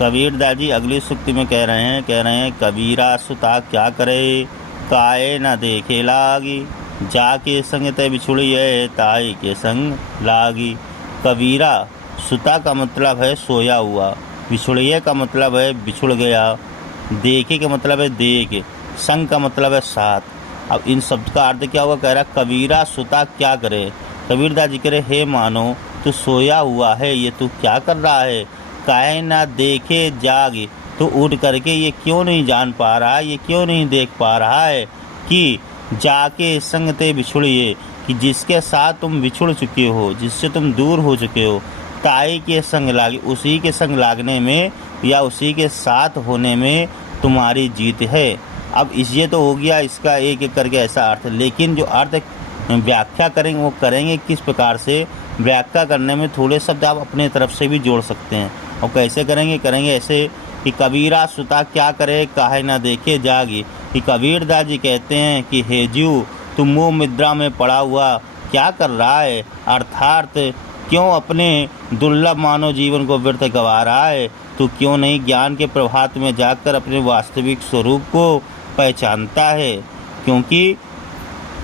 कबीरदास जी अगली सूक्ति में कह रहे हैं कबीरा सुता क्या करे, काए न देखे लागी, जाके संग ते बिछुड़िए, ताई के संग लागी। कबीरा सुता का मतलब है सोया हुआ, बिछुड़िए का मतलब है बिछुड़ गया, देखे का मतलब है देख, संग का मतलब है साथ। अब इन शब्द का अर्थ क्या हुआ? कह रहा कबीरा सुता क्या करे। कबीरदास जी कह रहे हे मानो तू सोया हुआ है, ये तू क्या कर रहा है? काहे ना देखे जाग, तो उठ करके ये क्यों नहीं जान पा रहा है, ये क्यों नहीं देख पा रहा है कि जाके संग ते बिछुड़िए, कि जिसके साथ तुम बिछुड़ चुके हो, जिससे तुम दूर हो चुके हो, ताई के संग लागे, उसी के संग लागने में या उसी के साथ होने में तुम्हारी जीत है। अब ये तो हो गया इसका एक एक करके ऐसा अर्थ, लेकिन जो अर्थ व्याख्या करेंगे वो करेंगे किस प्रकार से? व्याख्या करने में थोड़े शब्द आप अपने तरफ से भी जोड़ सकते हैं। और कैसे करेंगे ऐसे कि कबीरा सुता क्या करे, काहे ना देखे जागी। कि कबीरदास जी कहते हैं कि हे जीव, तुम मोह निद्रा में पड़ा हुआ क्या कर रहा है, अर्थात क्यों अपने दुर्लभ मानव जीवन को व्यर्थ गंवा रहा है? तो क्यों नहीं ज्ञान के प्रभात में जाकर अपने वास्तविक स्वरूप को पहचानता है? क्योंकि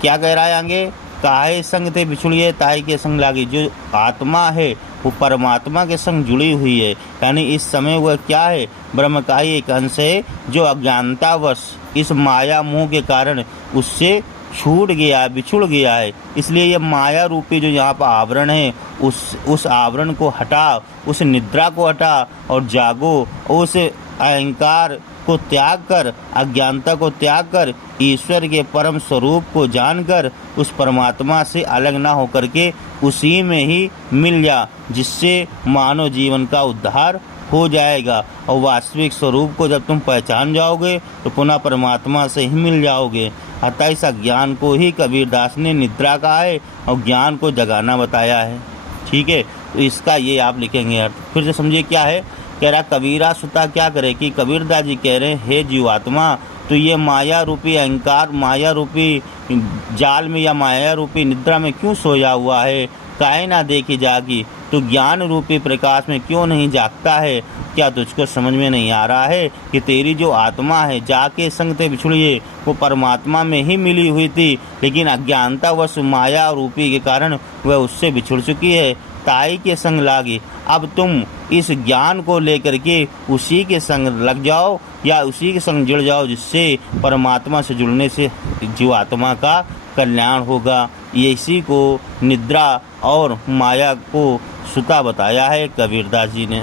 क्या कह रहा है आगे? काहे संग ते बिछुड़िए, ताई के संग लागी। जो आत्मा है वो परमात्मा के संग जुड़ी हुई है, यानी इस समय वह क्या है? ब्रह्म का ही एक अंश है, जो अज्ञानतावश इस माया मोह के कारण उससे छूट गया, बिछुड़ गया है। इसलिए यह माया रूपी जो यहाँ पर आवरण है, उस आवरण को हटा, उस निद्रा को हटा और जागो, उस अहंकार को त्याग कर, अज्ञानता को त्याग कर, ईश्वर के परम स्वरूप को जानकर उस परमात्मा से अलग ना होकर के उसी में ही मिल जा, जिससे मानव जीवन का उद्धार हो जाएगा। और वास्तविक स्वरूप को जब तुम पहचान जाओगे तो पुनः परमात्मा से ही मिल जाओगे। अतः इस ज्ञान को ही कबीरदास ने निद्रा कहा है और ज्ञान को जगाना बताया है। ठीक है, तो इसका ये आप लिखेंगे अर्थ। फिर से समझिए क्या है? कह रहा कबीरा सुता क्या करे, कि कबीरदास जी कह रहे हैं हे जीवात्मा, तो ये माया रूपी अहंकार, माया रूपी जाल में या माया रूपी निद्रा में क्यों सोया हुआ है? काहे ना देखी जागी, तो ज्ञान रूपी प्रकाश में क्यों नहीं जागता है? क्या तुझको समझ में नहीं आ रहा है कि तेरी जो आत्मा है जाके संग ते बिछुड़िए, वो परमात्मा में ही मिली हुई थी, लेकिन अज्ञानता व माया रूपी के कारण वह उससे बिछुड़ चुकी है, ताई के संग लागी। अब तुम इस ज्ञान को लेकर के उसी के संग लग जाओ या उसी के संग जुड़ जाओ, जिससे परमात्मा से जुड़ने से जीवात्मा का कल्याण होगा। इसी को निद्रा और माया को सुता बताया है कबीरदास जी ने।